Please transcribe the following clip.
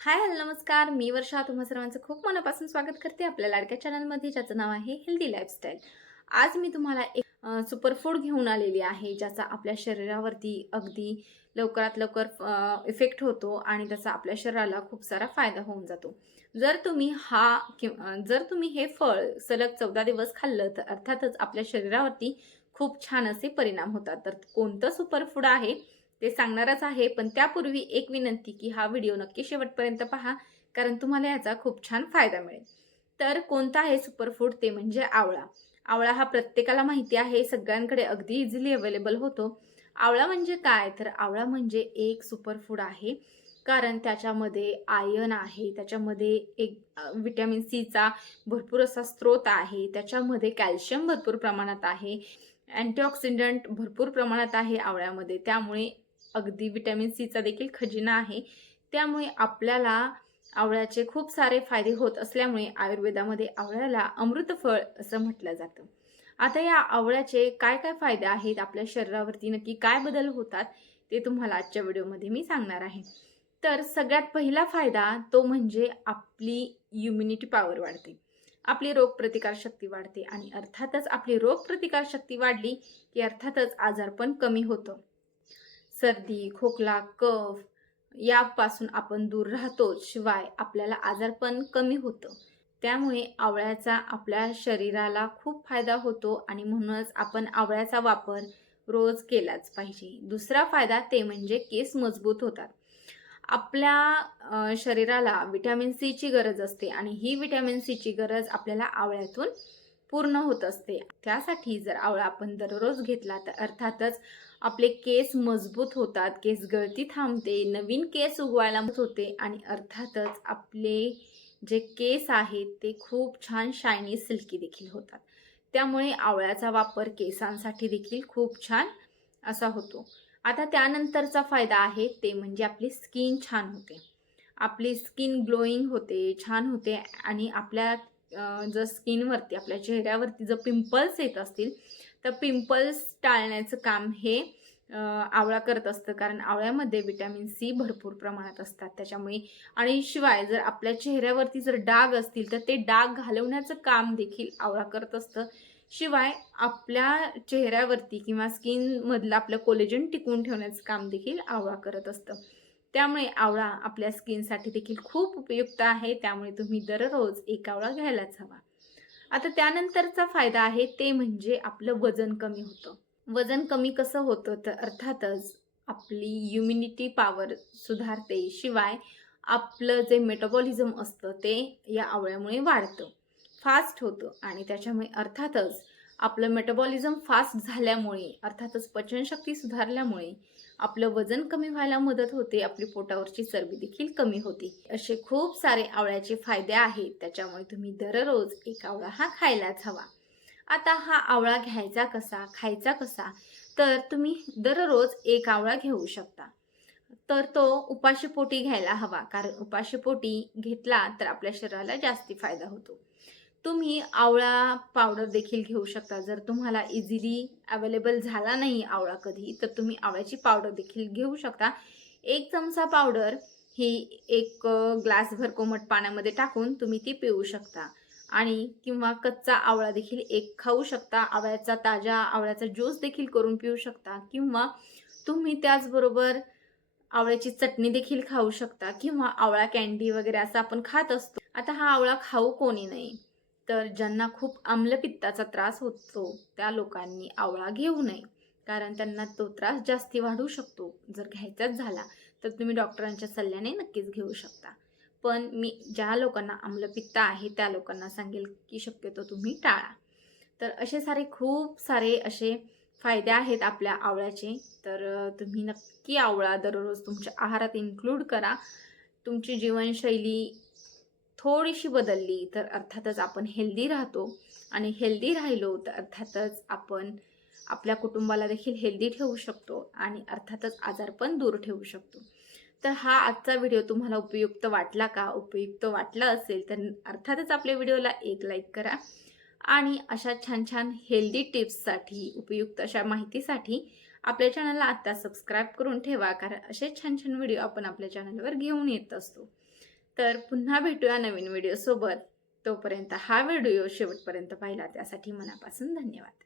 Hi hello नमस्कार. मी वर्षा. तुम्हा सर्वांचं खूप मनापासून स्वागत करते आपल्या लाडक्या चॅनलमध्ये ज्याचं नाव आहे हेल्दी लाईफस्टाईल आज मी तुम्हाला एक सुपरफूड घेऊन आलेली आहे ज्याचा आपल्या शरीरावरती अगदी लवकरात लवकर इफेक्ट होतो आणि त्याचा आपल्या शरीराला खूप सारा फायदा होऊन जातो. जर तुम्ही हा कि जर तुम्ही हे फळ सलग चौदा दिवस खाल्लं तर अर्थातच आपल्या शरीरावरती खूप छान असे परिणाम होतात. तर कोणतं सुपरफूड आहे? ते सांगणारच आहे. पण त्यापूर्वी एक विनंती की हा व्हिडिओ नक्की शेवटपर्यंत पहा कारण तुम्हाला याचा खूप छान फायदा मिळेल. तर कोणता आहे सुपरफूड ते म्हणजे आवळा. आवळा हा प्रत्येकाला माहिती आहे. सगळ्यांकडे अगदी इझिली अवेलेबल होतो. आवळा म्हणजे काय? तर आवळा म्हणजे एक सुपरफूड आहे. कारण त्याच्यामध्ये आयन आहे. त्याच्यामध्ये एक विटॅमिन सीचा भरपूर असा स्रोत आहे. त्याच्यामध्ये कॅल्शियम भरपूर प्रमाणात आहे. अँटीऑक्सिडंट भरपूर प्रमाणात आहे आवळ्यामध्ये. त्यामुळे अगदी विटॅमिन सीचा देखील खजिना आहे. त्यामुळे आपल्याला आवळ्याचे खूप सारे फायदे होत असल्यामुळे आयुर्वेदामध्ये आवळ्याला अमृतफळ असं म्हटलं जातं. आता या आवळ्याचे काय काय फायदे आहेत? आपल्या शरीरावरती नक्की काय बदल होतात? ते तुम्हाला आजच्या व्हिडिओमध्ये मी सांगणार आहे. तर सगळ्यात पहिला फायदा तो म्हणजे आपली इम्युनिटी पॉवर वाढते. आपली रोगप्रतिकारशक्ती वाढते आणि अर्थातच आपली रोगप्रतिकारशक्ती वाढली की अर्थातच आजारपण कमी होतं. सर्दी खोकला कफ यापासून आपण दूर राहतो शिवाय आपल्याला आजारपण कमी होतं. त्यामुळे आवळ्याचा आपल्या शरीराला खूप फायदा होतो आणि म्हणूनच आपण आवळ्याचा वापर रोज केलाच पाहिजे. दुसरा फायदा ते म्हणजे केस मजबूत होतात. आपल्या शरीराला विटॅमिन सीची गरज असते आणि ही विटॅमिन सीची गरज आपल्याला आवळ्यातून पूर्ण होत असते. त्यासाठी जर आवळा आपण दररोज घेतला तर अर्थातच आपले केस मजबूत होतात केस गळती थांबते नवीन केस उगवायला होते आणि अर्थातच आपले जे केस आहेत ते खूप छान शायनी सिल्की देखील होतात. त्यामुळे आवळ्याचा वापर केसांसाठी देखील खूप छान असा होतो. आता त्यानंतरचा फायदा आहे ते म्हणजे आपली स्किन छान होते. आपली स्किन ग्लोईंग होते छान होते आणि आपल्या जर स्किनवरती आपल्या चेहऱ्यावरती जर पिंपल्स येत असतील तर पिंपल्स टाळण्याचं काम हे आवळा करत असतं. कारण आवळ्यामध्ये विटॅमिन सी भरपूर प्रमाणात असतात. त्याच्यामुळे आणि शिवाय जर आपल्या चेहऱ्यावरती जर डाग असतील तर ते डाग घालवण्याचं काम देखील आवळा करत असतं. शिवाय आपल्या चेहऱ्यावरती किंवा स्किनमधलं आपलं कोलेजन टिकवून ठेवण्याचं काम देखील आवळा करत असतं. त्यामुळे आवळा आपल्या स्किनसाठी देखील खूप उपयुक्त आहे. त्यामुळे तुम्ही दररोज एक आवळा घ्यायलाच हवा. आता त्यानंतरचा फायदा आहे ते म्हणजे आपलं वजन कमी होतं. वजन कमी कसं होतं? तर अर्थातच आपली इम्युनिटी पॉवर सुधारते. शिवाय आपलं जे मेटाबॉलिझम असतं ते या आवळ्यामुळे वाढतं. फास्ट होतं आणि त्याच्यामुळे अर्थातच आपलं मेटाबॉलिझम फास्ट झाल्यामुळे अर्थातच पचनशक्ती सुधारल्यामुळे आपलं वजन कमी व्हायला मदत होते आपली पोटावरची चरबी देखील कमी होते. असे खूप सारे आवळ्याचे फायदे आहेत त्याच्यामुळे तुम्ही दररोज एक आवळा हा खायलाच हवा. आता हा आवळा घ्यायचा कसा खायचा कसा तर तुम्ही दररोज एक आवळा घेऊ शकता. तर तो उपाशीपोटी घ्यायला हवा कारण उपाशीपोटी घेतला तर आपल्या शरीराला जास्ती फायदा होतो. तुम्ही आवळा पावडर देखील घेऊ शकता. जर तुम्हाला इझिली अवेलेबल झाला नाही आवळा कधी तर तुम्ही आवळ्याची पावडर देखील घेऊ शकता. एक चमचा पावडर ही एक ग्लासभर कोमट पाण्यामध्ये टाकून तुम्ही ती पिऊ शकता. आणि किंवा कच्चा आवळा देखील एक खाऊ शकता. आवळ्याचा ताज्या आवळ्याचा ज्यूस देखील करून पिऊ शकता. किंवा तुम्ही त्याचबरोबर आवळ्याची चटणी देखील खाऊ शकता. किंवा आवळा कॅन्डी वगैरे असं आपण खात असतो. आता हा आवळा खाऊ कोणी नाही. तर ज्यांना खूप आम्लपित्ताचा त्रास होतो त्या लोकांनी आवळा घेऊ नये. कारण त्यांना तो त्रास जास्ती वाढू शकतो. जर घ्यायचाच झाला तर तुम्ही डॉक्टरांच्या सल्ल्याने नक्कीच घेऊ शकता. पण मी ज्या लोकांना आम्लपित्त आहे त्या लोकांना सांगेल की शक्यतो तुम्ही टाळा. तर असे सारे खूप सारे असे फायदे आहेत आपल्या आवळ्याचे. तर तुम्ही नक्की आवळा दररोज तुमच्या आहारात इन्क्लूड करा. तुमची जीवनशैली थोडीशी बदलली तर अर्थातच आपण हेल्दी राहतो. आणि हेल्दी राहिलो तर अर्थातच आपण आपल्या कुटुंबाला देखील हेल्दी ठेवू शकतो आणि अर्थातच आजार पण दूर ठेवू शकतो. तर हा आजचा व्हिडिओ तुम्हाला उपयुक्त वाटला का? उपयुक्त वाटला असेल तर अर्थातच आपल्या व्हिडिओला एक लाईक करा. आणि अशा छान छान हेल्दी टिप्ससाठी उपयुक्त अशा माहितीसाठी आपल्या चॅनलला आत्ता सबस्क्राईब करून ठेवा. कारण असे छान छान व्हिडिओ आपण आपल्या चॅनलवर घेऊन येत असतो. तर पुन्हा भेटूया नवीन व्हिडिओसोबत तोपर्यंत हा व्हिडिओ शेवटपर्यंत पाहिला त्यासाठी मनापासून धन्यवाद.